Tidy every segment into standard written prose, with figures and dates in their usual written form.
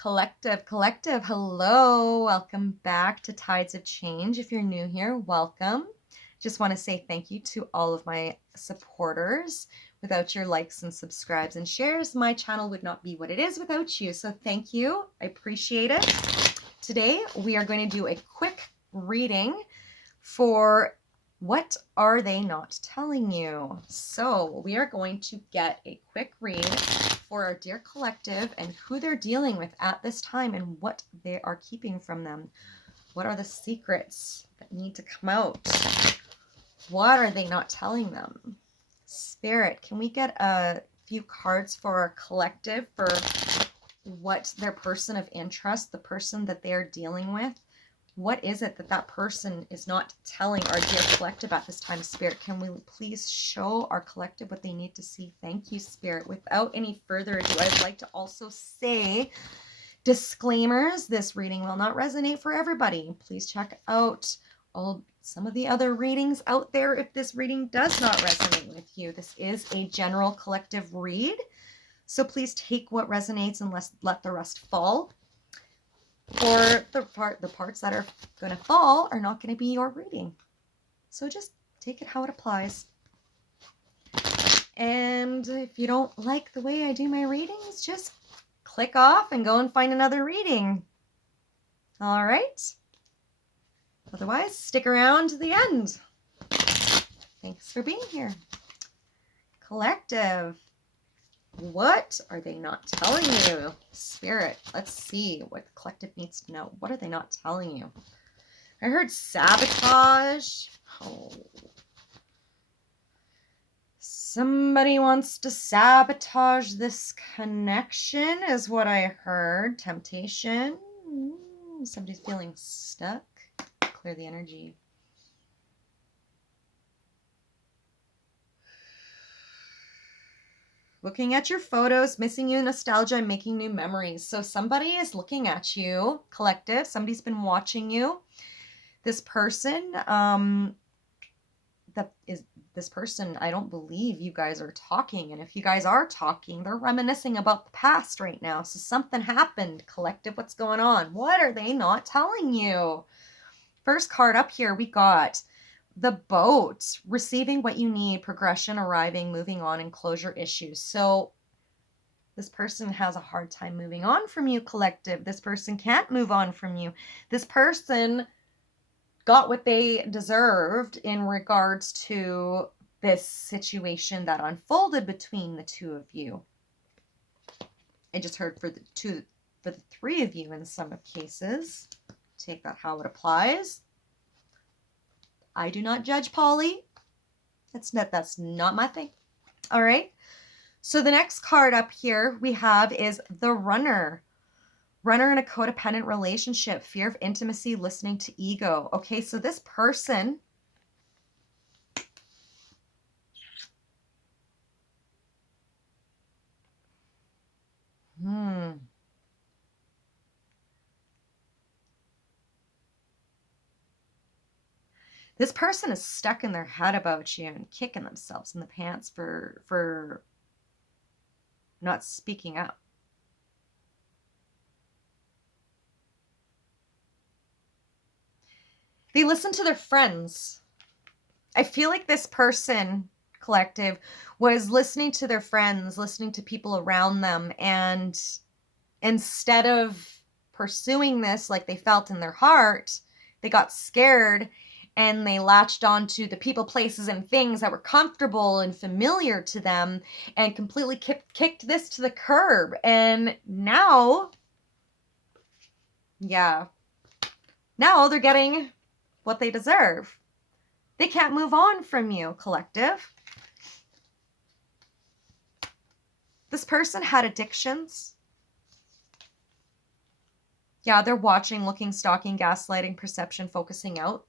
Collective, hello. Welcome back to Tides of Change. If you're new here, welcome. Just want to say thank you to all of my supporters. Without your likes and subscribes and shares, my channel would not be what it is without you. So thank you. I appreciate it. Today, we are going to do a quick reading for What Are They Not Telling You? So we are going to get a quick read for our dear collective and who they're dealing with at this time and what they are keeping from them. What are the secrets that need to come out? What are they not telling them? Spirit, can we get a few cards for our collective for what their person of interest, the person that they are dealing with, what is it that that person is not telling our dear collective at this time? Spirit, can we please show our collective what they need to see? Thank you, Spirit. Without any further ado, I'd like to also say disclaimers. This reading will not resonate for everybody. Please check out some of the other readings out there if this reading does not resonate with you. This is a general collective read, so please take what resonates and let the rest fall. Or the parts that are going to fall are not going to be your reading. So just take it how it applies. And if you don't like the way I do my readings, just click off and go and find another reading. All right? Otherwise, stick around to the end. Thanks for being here. Collective. What are they not telling you? Spirit, let's see what the collective needs to know. What are they not telling you? I heard sabotage. Oh. Somebody wants to sabotage this connection is what I heard. Temptation. Somebody's feeling stuck. Clear the energy. Looking at your photos, missing you, nostalgia, and making new memories. So somebody is looking at you, collective. Somebody's been watching you. This person, this person, I don't believe you guys are talking. And if you guys are talking, they're reminiscing about the past right now. So something happened, collective. What's going on? What are they not telling you? First card up here, we got the boat, receiving what you need, progression, arriving, moving on, and closure issues. So this person has a hard time moving on from you, collective. This person can't move on from you. This person got what they deserved in regards to this situation that unfolded between the two of you. I just heard for the three of you in some cases. Take that how it applies. I do not judge, Polly. That's not my thing. All right. So the next card up here we have is the runner. Runner in a codependent relationship, fear of intimacy, listening to ego. Okay, so this person This person is stuck in their head about you and kicking themselves in the pants for not speaking up. They listen to their friends. I feel like this person, collective, was listening to their friends, listening to people around them, and instead of pursuing this like they felt in their heart, they got scared and they latched onto the people, places, and things that were comfortable and familiar to them and completely kicked this to the curb. And now, now they're getting what they deserve. They can't move on from you, collective. This person had addictions. Yeah, they're watching, looking, stalking, gaslighting, perception, focusing out.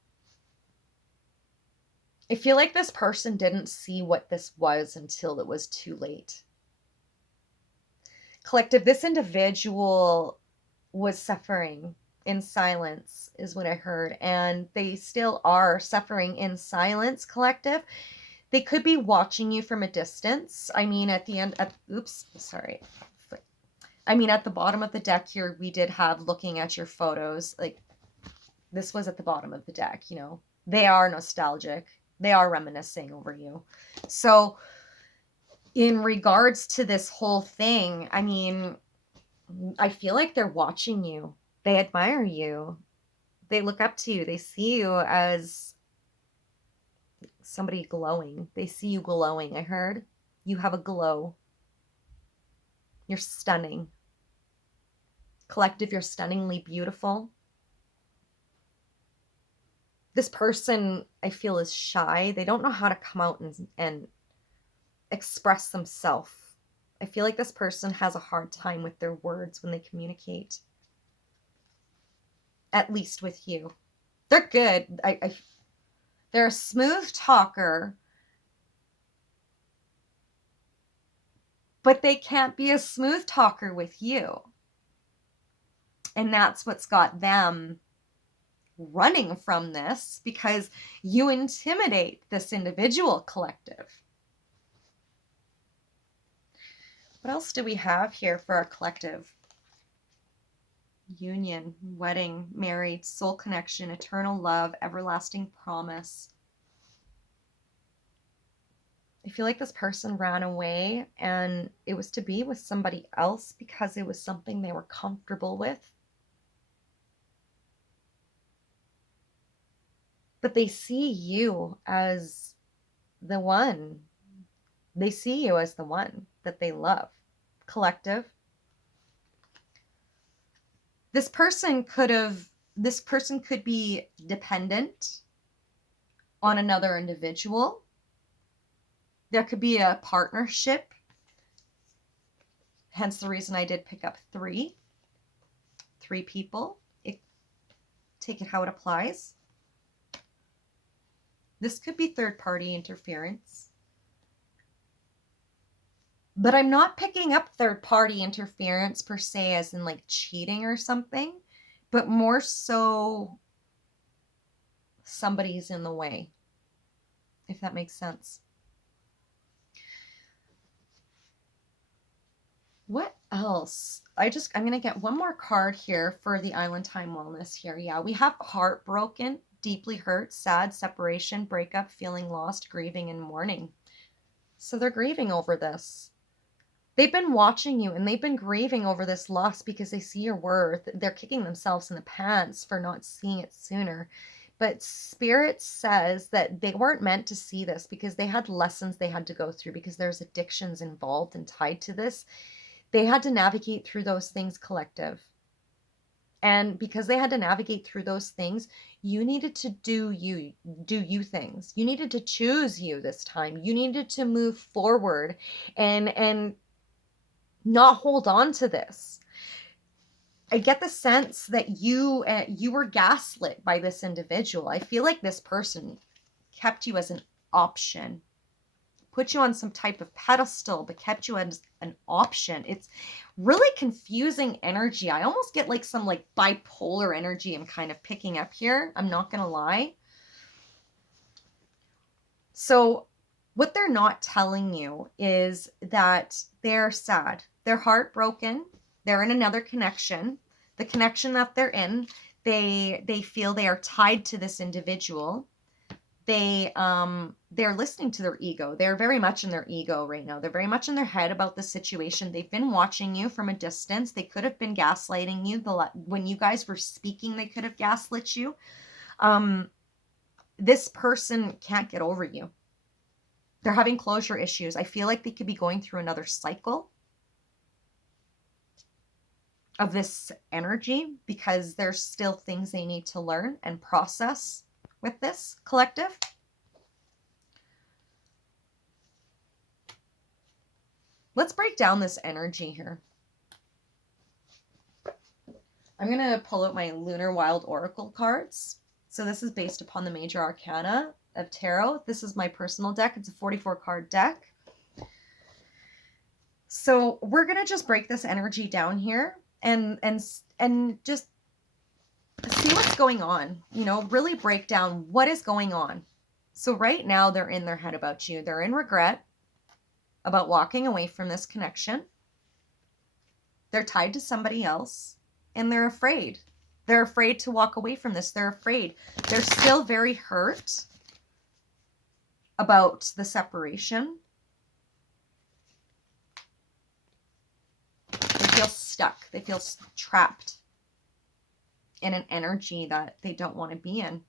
I feel like this person didn't see what this was until it was too late. Collective, this individual was suffering in silence, is what I heard. And they still are suffering in silence, collective. They could be watching you from a distance. I mean, at I mean, at the bottom of the deck here, we did have looking at your photos. Like, this was at the bottom of the deck, you know. They are nostalgic. They are reminiscing over you. So, in regards to this whole thing, I mean, I feel like they're watching you. They admire you. They look up to you. They see you as somebody glowing. They see you glowing. I heard you have a glow. You're stunning. Collective, you're stunningly beautiful. This person, I feel, is shy. They don't know how to come out and express themselves. I feel like this person has a hard time with their words when they communicate. At least with you. They're good. They're a smooth talker, but they can't be a smooth talker with you. And that's what's got them running from this, because you intimidate this individual, collective. What else do we have here for our collective? Union, wedding, married, soul connection, eternal love, everlasting promise. I feel like this person ran away and it was to be with somebody else because it was something they were comfortable with. But they see you as the one. They see you as the one that they love. Collective. This person could be dependent on another individual. There could be a partnership. Hence the reason I did pick up three people. Take it how it applies. This could be third-party interference. But I'm not picking up third-party interference per se as in like cheating or something, but more so somebody's in the way, if that makes sense. What else? I'm going to get one more card here for the Island Time Wellness here. Yeah, we have heartbroken, deeply hurt, sad, separation, breakup, feeling lost, grieving, and mourning. So they're grieving over this. They've been watching you and they've been grieving over this loss because they see your worth. They're kicking themselves in the pants for not seeing it sooner. But Spirit says that they weren't meant to see this because they had lessons they had to go through, because there's addictions involved and tied to this. They had to navigate through those things, collective. And because they had to navigate through those things, you needed to do you things. You needed to choose you this time. You needed to move forward and not hold on to this. I get the sense that you were gaslit by this individual. I feel like this person kept you as an option, put you on some type of pedestal, but kept you as an option. It's really confusing energy. I almost get like some like bipolar energy I'm kind of picking up here. I'm not going to lie. So what they're not telling you is that they're sad. They're heartbroken. They're in another connection. The connection that they're in, they feel they are tied to this individual. They're listening to their ego. They're very much in their ego right now. They're very much in their head about the situation. They've been watching you from a distance. They could have been gaslighting you. When you guys were speaking, they could have gaslit you. This person can't get over you. They're having closure issues. I feel like they could be going through another cycle of this energy because there's still things they need to learn and process with this collective. Let's break down this energy here. I'm going to pull out my Lunar Wild Oracle cards. So this is based upon the Major Arcana of Tarot. This is my personal deck. It's a 44 card deck. So we're going to just break this energy down here and just see what's going on, you know, really break down what is going on. So right now they're in their head about you. They're in regret about walking away from this connection. They're tied to somebody else and they're afraid. They're afraid to walk away from this. They're afraid. They're still very hurt about the separation. They feel stuck. They feel trapped in an energy that they don't want to be in.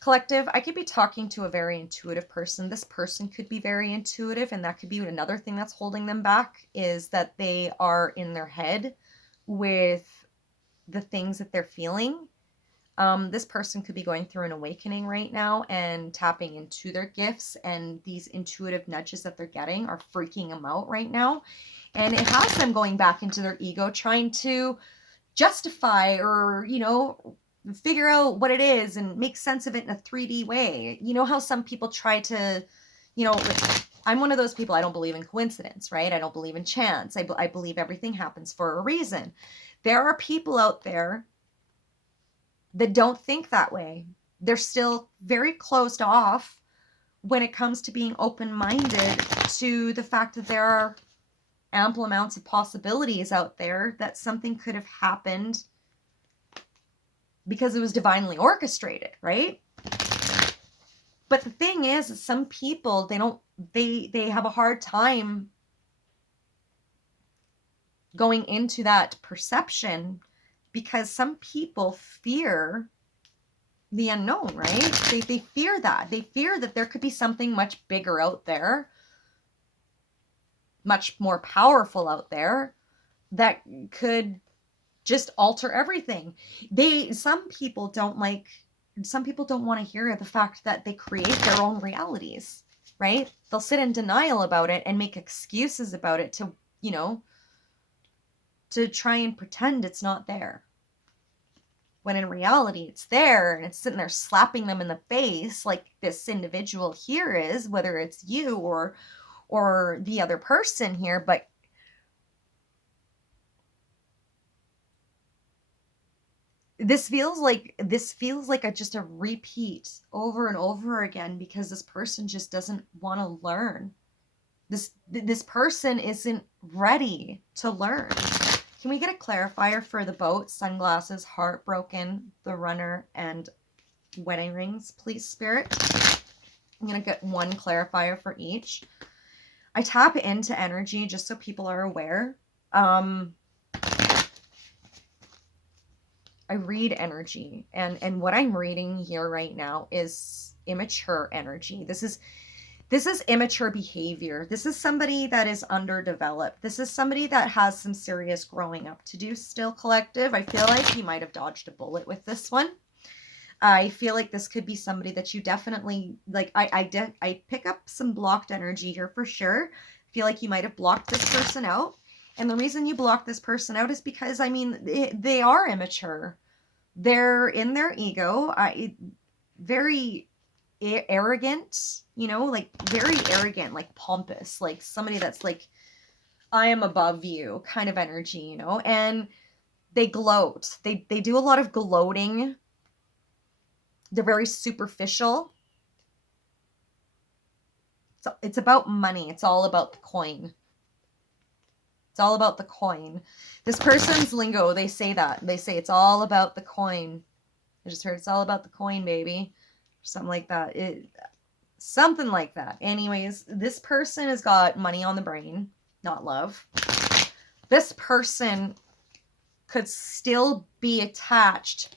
Collective, I could be talking to a very intuitive person. This person could be very intuitive, and that could be another thing that's holding them back, is that they are in their head with the things that they're feeling. This person could be going through an awakening right now and tapping into their gifts, and these intuitive nudges that they're getting are freaking them out right now. And it has them going back into their ego, trying to justify or, figure out what it is and make sense of it in a 3D way. You know how some people try to, I'm one of those people. I don't believe in coincidence, right? I don't believe in chance. I believe everything happens for a reason. There are people out there that don't think that way. They're still very closed off when it comes to being open-minded to the fact that there are ample amounts of possibilities out there that something could have happened because it was divinely orchestrated, right? But the thing is some people, they have a hard time going into that perception because some people fear the unknown, right? They fear that. They fear that there could be something much bigger out there, much more powerful out there that could just alter everything. Some people don't want to hear the fact that they create their own realities, right? They'll sit in denial about it and make excuses about it to, to try and pretend it's not there. When in reality it's there, and it's sitting there slapping them in the face like this individual here is, whether it's you or the other person here. But this feels like just a repeat over and over again, because this person just doesn't want to learn. This person isn't ready to learn. Can we get a clarifier for the boat, sunglasses, heartbroken, the runner, and wedding rings, please, Spirit? I'm going to get one clarifier for each. I tap into energy just so people are aware. I read energy, and what I'm reading here right now is immature energy. This is immature behavior. This is somebody that is underdeveloped. This is somebody that has some serious growing up to do still, collective. I feel like you might have dodged a bullet with this one. I feel like this could be somebody that you definitely, like, I pick up some blocked energy here for sure. I feel like you might have blocked this person out. And the reason you block this person out is because, they are immature. They're in their ego, very arrogant, like very arrogant, like pompous, like somebody that's like, I am above you kind of energy, and they gloat. They do a lot of gloating. They're very superficial. So it's about money. It's all about the coin. It's all about the coin. This person's lingo, they say that. They say it's all about the coin. I just heard it's all about the coin, baby. Something like that. Something like that. Anyways, this person has got money on the brain, not love. This person could still be attached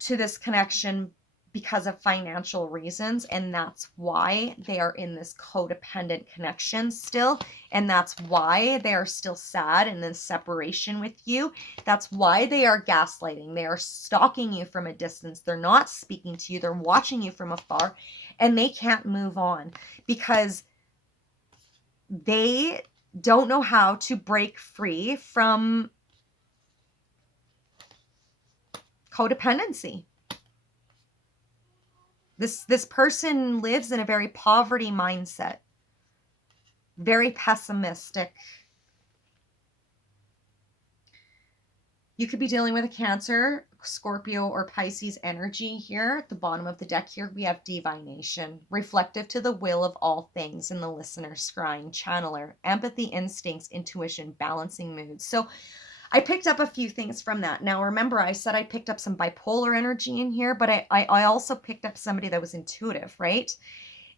to this connection because of financial reasons, and that's why they are in this codependent connection still, and that's why they are still sad in this separation with you. That's why they are gaslighting. They are stalking you from a distance. They're not speaking to you. They're watching you from afar, and they can't move on because they don't know how to break free from codependency. This person lives in a very poverty mindset, very pessimistic. You could be dealing with a Cancer, Scorpio or Pisces energy here at the bottom of the deck here, we have divination, reflective to the will of all things in the listener, scrying, channeler, empathy, instincts, intuition, balancing moods. So I picked up a few things from that. Now, remember, I said I picked up some bipolar energy in here, but I also picked up somebody that was intuitive, right?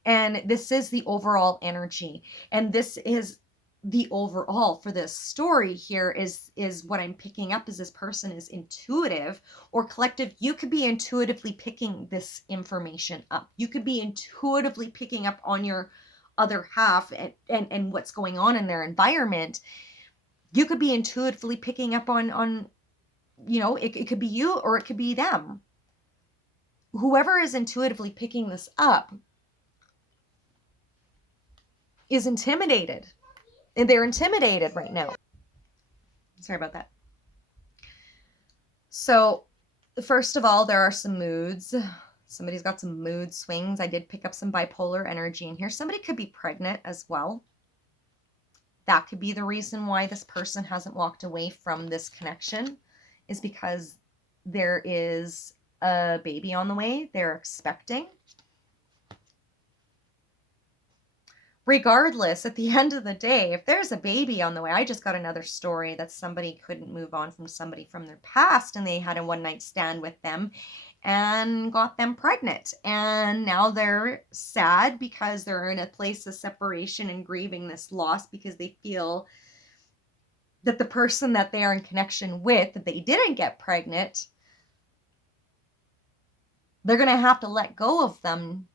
And this is the overall energy. And this is the overall for this story here is what I'm picking up is this person is intuitive or collective. You could be intuitively picking this information up. You could be intuitively picking up on your other half and what's going on in their environment. You could be intuitively picking up on it could be you or it could be them. Whoever is intuitively picking this up is intimidated. And they're intimidated right now. Sorry about that. So, first of all, there are some moods. Somebody's got some mood swings. I did pick up some bipolar energy in here. Somebody could be pregnant as well. That could be the reason why this person hasn't walked away from this connection, is because there is a baby on the way. They're expecting. Regardless, at the end of the day, if there's a baby on the way, I just got another story that somebody couldn't move on from somebody from their past and they had a one-night stand with them and got them pregnant. And now they're sad because they're in a place of separation and grieving this loss because they feel that the person that they are in connection with, that they didn't get pregnant, they're going to have to let go of them.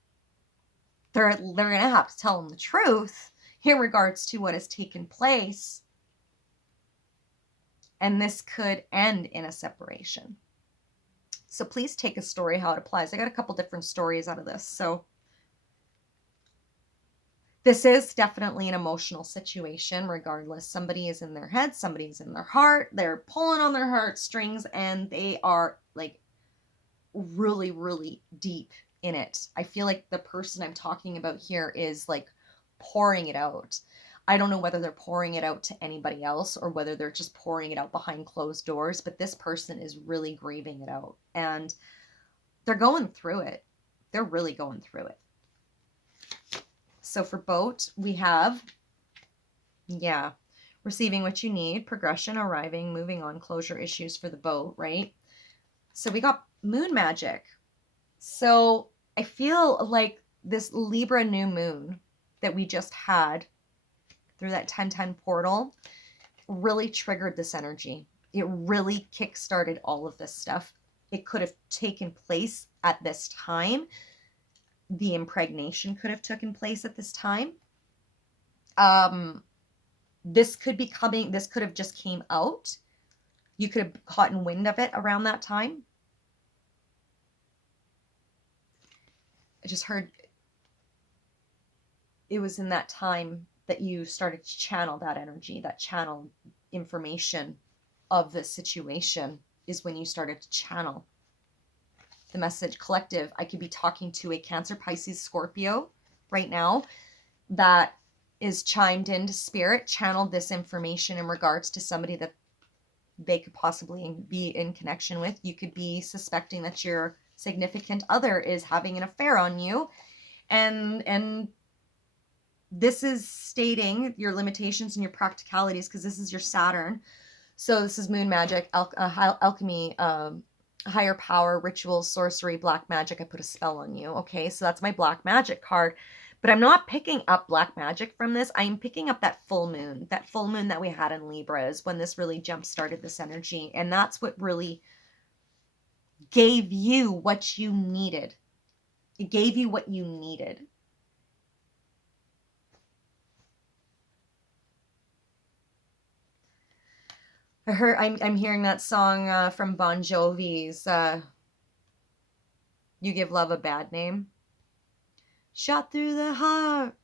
They're going to have to tell them the truth in regards to what has taken place. And this could end in a separation. So please take a story how it applies. I got a couple different stories out of this. So this is definitely an emotional situation, regardless. Somebody is in their head, somebody's in their heart. They're pulling on their heartstrings and they are like really, really deep in it. I feel like the person I'm talking about here is like pouring it out. I don't know whether they're pouring it out to anybody else or whether they're just pouring it out behind closed doors, but this person is really grieving it out and they're going through it. They're really going through it. So for boat, we have, receiving what you need, progression, arriving, moving on, closure issues for the boat, right? So we got moon magic. So I feel like this Libra new moon that we just had through that 1010 portal really triggered this energy. It really kickstarted all of this stuff. It could have taken place at this time. The impregnation could have taken place at this time. This could have just came out. You could have gotten wind of it around that time. I just heard it was in that time that you started to channel that energy, that channel information of the situation is when you started to channel the message. Collective, I could be talking to a Cancer, Pisces, Scorpio right now that is chimed into spirit, channeled this information in regards to somebody that they could possibly be in connection with. You could be suspecting that your significant other is having an affair on you, and this is stating your limitations and your practicalities because this is your Saturn. So this is moon magic, alchemy, higher power, rituals, sorcery, black magic. I put a spell on you. Okay, so that's my black magic card. But I'm not picking up black magic from this. I'm picking up that full moon that we had in Libra is when this really jump-started this energy. And that's what really gave you what you needed. It gave you what you needed. I'm hearing that song from Bon Jovi's You Give Love a Bad Name. Shot through the heart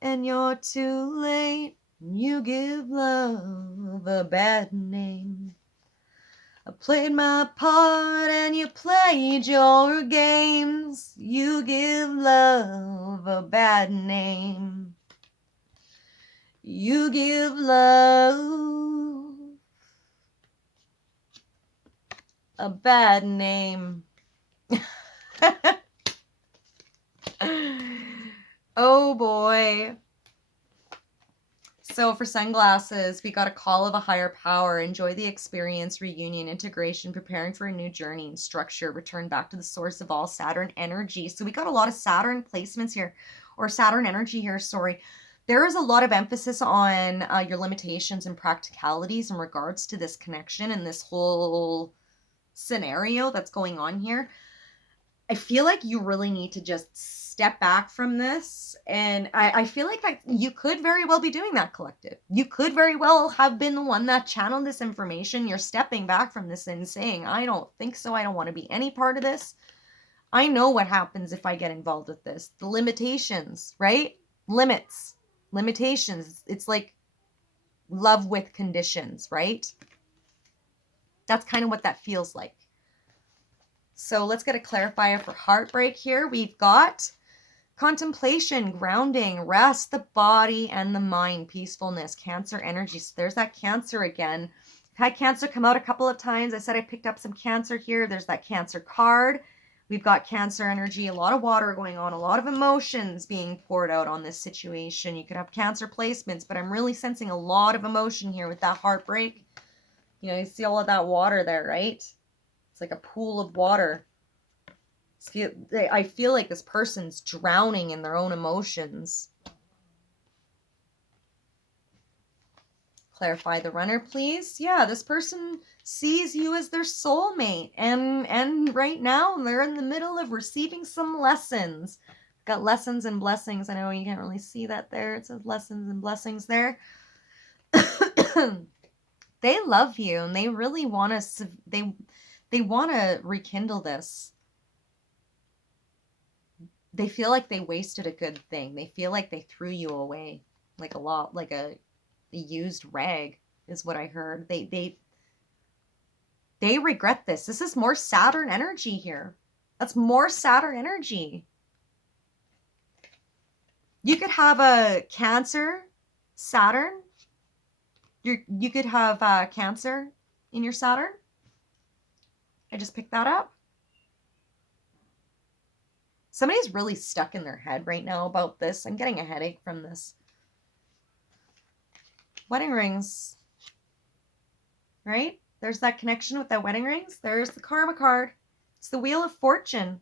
and you're too late. You give love a bad name. I played my part and you played your games. You give love a bad name. You give love a bad name. Oh boy. So for sunglasses, we got a call of a higher power. Enjoy the experience, reunion, integration, preparing for a new journey and structure, return back to the source of all Saturn energy. So we got a lot of Saturn placements here, or Saturn energy here, sorry. There is a lot of emphasis on your limitations and practicalities in regards to this connection and this whole scenario that's going on here. I feel like you really need to just step back from this. And I feel like that you could very well be doing that, collective. You could very well have been the one that channeled this information. You're stepping back from this and saying, I don't think so. I don't want to be any part of this. I know what happens if I get involved with this. The limitations, right? Limits, limitations. It's like love with conditions, right? That's kind of what that feels like. So let's get a clarifier for heartbreak here. We've got contemplation, grounding, rest, the body and the mind, peacefulness, Cancer energy. So there's that Cancer again. I've had Cancer come out a couple of times. I said I picked up some Cancer here. There's that Cancer card. We've got Cancer energy, a lot of water going on, a lot of emotions being poured out on this situation. You could have Cancer placements, but I'm really sensing a lot of emotion here with that heartbreak. You know, you see all of that water there, right? It's like a pool of water. I feel like this person's drowning in their own emotions. Clarify the runner, please. Yeah, this person sees you as their soulmate, and right now they're in the middle of receiving some lessons. Got lessons and blessings. I know you can't really see that there. It says lessons and blessings there. They love you, and they really want to. They want to rekindle this. They feel like they wasted a good thing. They feel like they threw you away, like a lot, like a used rag, is what I heard. They regret this. This is more Saturn energy here. That's more Saturn energy. You could have a Cancer, Saturn. You could have Cancer in your Saturn. I just picked that up. Somebody's really stuck in their head right now about this. I'm getting a headache from this. Wedding rings, right? There's that connection with that wedding rings. There's the karma card. It's the Wheel of Fortune.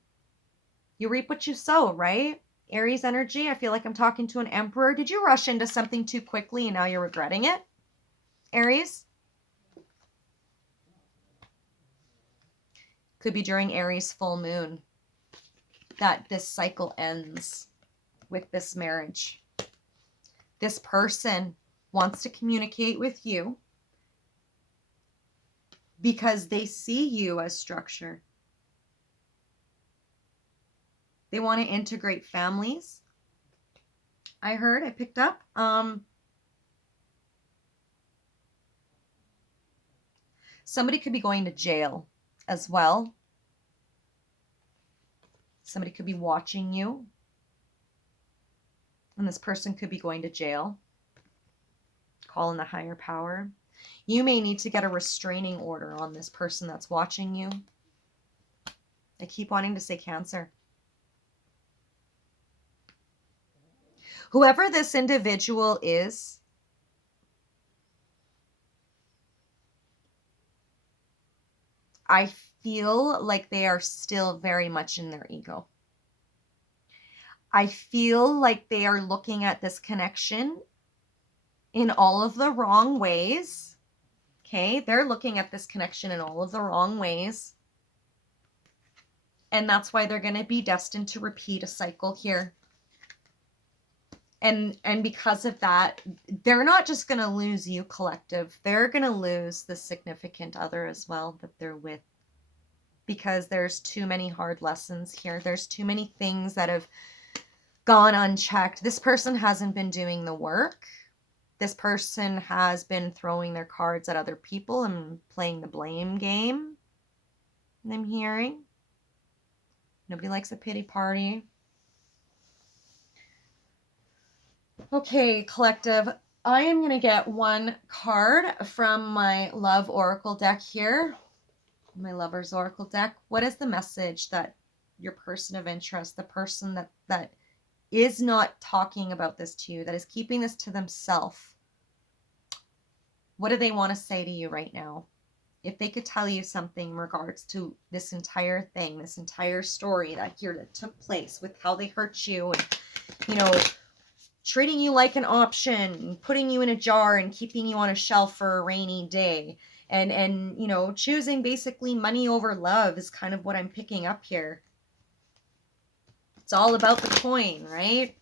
You reap what you sow, right? Aries energy. I feel like I'm talking to an emperor. Did you rush into something too quickly and now you're regretting it? Aries? Could be during Aries full moon that this cycle ends with this marriage. This person wants to communicate with you because they see you as structure. They want to integrate families. I picked up. Somebody could be going to jail as well. Somebody could be watching you. And this person could be going to jail. Call in the higher power. You may need to get a restraining order on this person that's watching you. I keep wanting to say Cancer. Whoever this individual is, I feel like they are still very much in their ego. I feel like they are looking at this connection in all of the wrong ways. Okay, they're looking at this connection in all of the wrong ways. And that's why they're going to be destined to repeat a cycle here. And because of that, they're not just going to lose you, collective. They're going to lose the significant other as well that they're with. Because there's too many hard lessons here. There's too many things that have gone unchecked. This person hasn't been doing the work. This person has been throwing their cards at other people and playing the blame game. I'm hearing. Nobody likes a pity party. Okay, collective. I am going to get one card from my Love Oracle deck here. My Lover's Oracle deck, what is the message that your person of interest, the person that is not talking about this to you, that is keeping this to themselves, what do they want to say to you right now? If they could tell you something in regards to this entire thing, this entire story that took place with how they hurt you and, you know, treating you like an option, putting you in a jar and keeping you on a shelf for a rainy day, and you know, choosing basically money over love is kind of what I'm picking up here. It's all about the coin, right?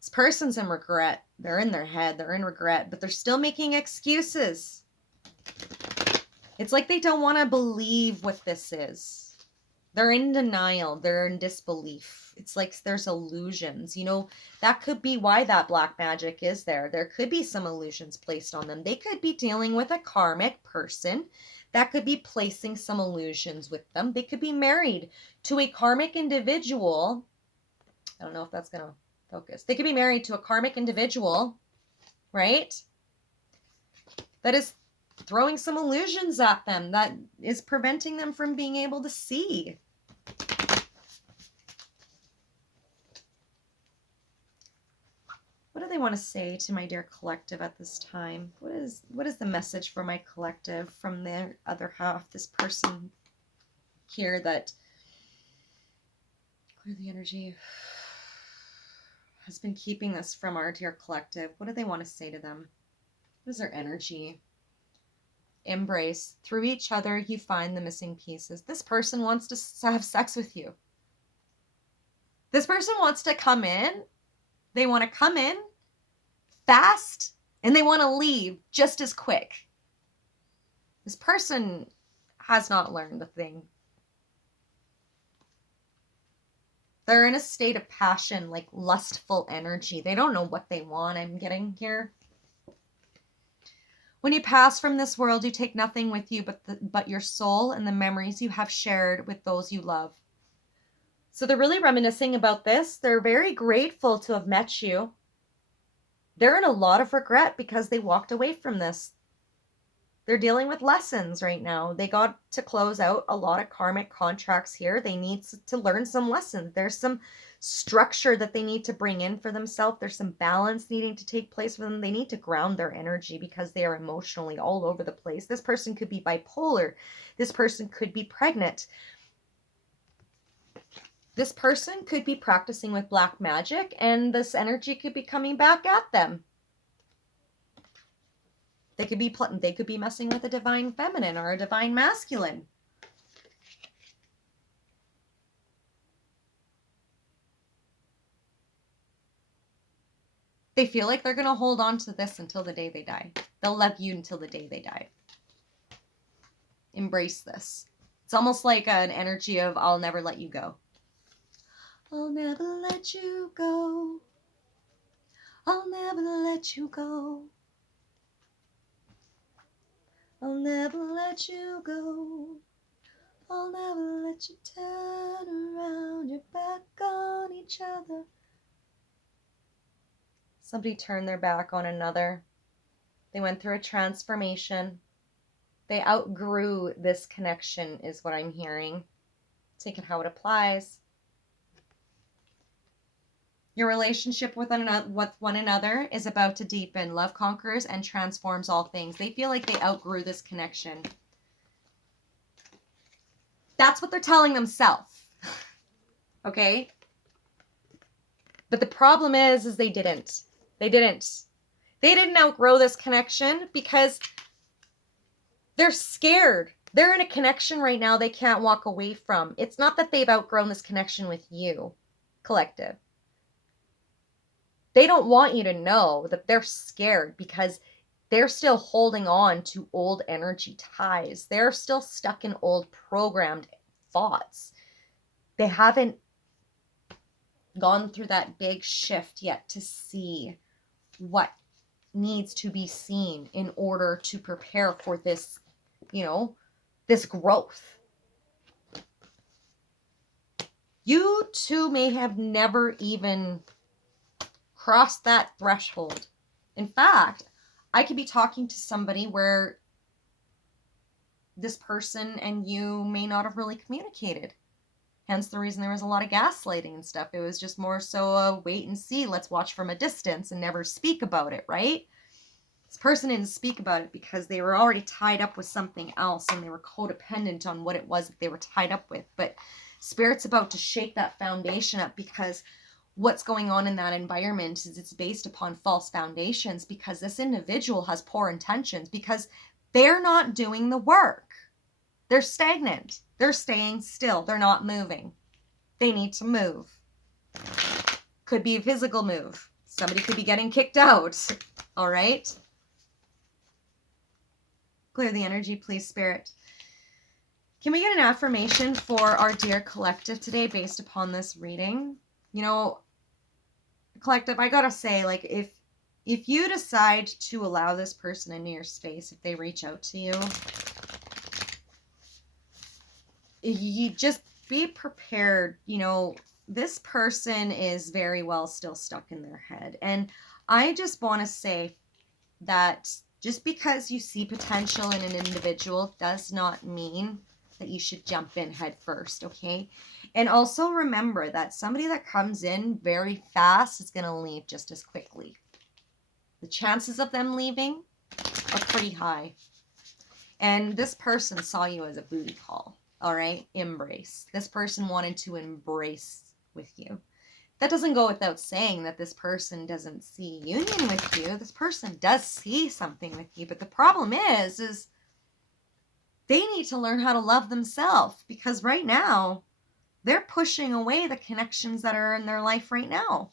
This person's in regret. They're in their head, they're in regret, but they're still making excuses. It's like they don't want to believe what this is. They're in denial. They're in disbelief. It's like there's illusions. You know, that could be why that black magic is there. There could be some illusions placed on them. They could be dealing with a karmic person that could be placing some illusions with them. They could be married to a karmic individual. I don't know if that's going to focus. They could be married to a karmic individual, right? That is throwing some illusions at them, that is preventing them from being able to see. What do they want to say to my dear collective at this time? What is the message for my collective from their other half, this person here that, clear the energy, has been keeping this from our dear collective? What do they want to say to them? What is their energy? Embrace. Through each other, you find the missing pieces. This person wants to have sex with you. This person wants to come in. They want to come in fast, and they want to leave just as quick. This person has not learned the thing. They're in a state of passion, like lustful energy. They don't know what they want, I'm getting here. When you pass from this world, you take nothing with you but your soul and the memories you have shared with those you love. So they're really reminiscing about this. They're very grateful to have met you. They're in a lot of regret because they walked away from this. They're dealing with lessons right now. They got to close out a lot of karmic contracts here. They need to learn some lessons. There's some structure that they need to bring in for themselves. There's some balance needing to take place for them. They need to ground their energy because they are emotionally all over the place. This person could be bipolar. This person could be pregnant. This person could be practicing with black magic, and this energy could be coming back at them. They could be messing with a divine feminine or a divine masculine. They feel like they're going to hold on to this until the day they die. They'll love you until the day they die. Embrace this. It's almost like an energy of, I'll never let you go. I'll never let you go. I'll never let you go. I'll never let you go. I'll never let you turn around your back on each other. Somebody turned their back on another. They went through a transformation. They outgrew this connection, is what I'm hearing. Take it how it applies. Your relationship with one another is about to deepen. Love conquers and transforms all things. They feel like they outgrew this connection. That's what they're telling themselves. Okay? But the problem is they didn't. They didn't outgrow this connection because they're scared. They're in a connection right now they can't walk away from. It's not that they've outgrown this connection with you, collective. They don't want you to know that they're scared because they're still holding on to old energy ties. They're still stuck in old programmed thoughts. They haven't gone through that big shift yet to see what needs to be seen in order to prepare for this, this growth. You two may have never even crossed that threshold. In fact, I could be talking to somebody where this person and you may not have really communicated. Hence the reason there was a lot of gaslighting and stuff. It was just more so a wait and see, let's watch from a distance and never speak about it, right? This person didn't speak about it because they were already tied up with something else and they were codependent on what it was that they were tied up with. But Spirit's about to shake that foundation up, because what's going on in that environment is it's based upon false foundations, because this individual has poor intentions, because they're not doing the work. They're stagnant. They're staying still. They're not moving. They need to move. Could be a physical move. Somebody could be getting kicked out. All right? Clear the energy, please, Spirit. Can we get an affirmation for our dear collective today based upon this reading? You know, collective, I gotta say, like, if you decide to allow this person into your space, if they reach out to you, you just be prepared. You know, this person is very well still stuck in their head. And I just want to say that just because you see potential in an individual does not mean that you should jump in head first, okay? And also remember that somebody that comes in very fast is going to leave just as quickly. The chances of them leaving are pretty high. And this person saw you as a booty call, all right? Embrace. This person wanted to embrace with you. That doesn't go without saying that this person doesn't see union with you. This person does see something with you. But the problem is they need to learn how to love themselves, because right now they're pushing away the connections that are in their life right now.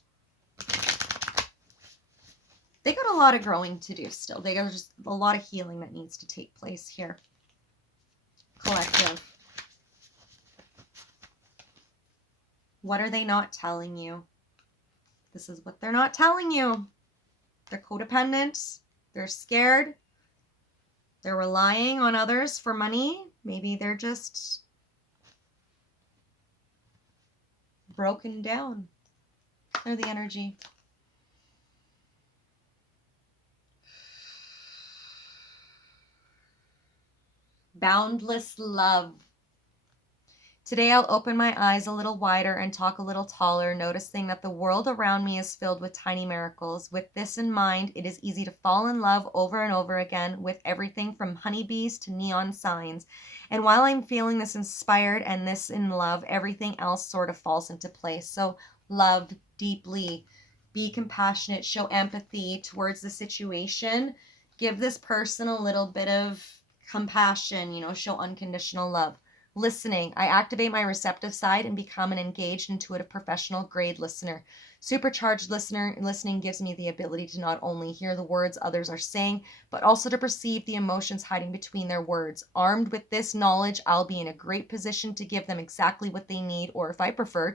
They got a lot of growing to do still. They got just a lot of healing that needs to take place here. Collective. What are they not telling you? This is what they're not telling you. They're codependent. They're scared. They're relying on others for money. Maybe they're just broken down. Clear the energy. Boundless love. Today I'll open my eyes a little wider and talk a little taller, noticing that the world around me is filled with tiny miracles. With this in mind, it is easy to fall in love over and over again with everything from honeybees to neon signs. And while I'm feeling this inspired and this in love, everything else sort of falls into place. So love deeply, be compassionate, show empathy towards the situation. Give this person a little bit of compassion, you know, show unconditional love. Listening. I activate my receptive side and become an engaged, intuitive, professional grade listener. Supercharged listening gives me the ability to not only hear the words others are saying, but also to perceive the emotions hiding between their words. Armed with this knowledge, I'll be in a great position to give them exactly what they need, or if I prefer, to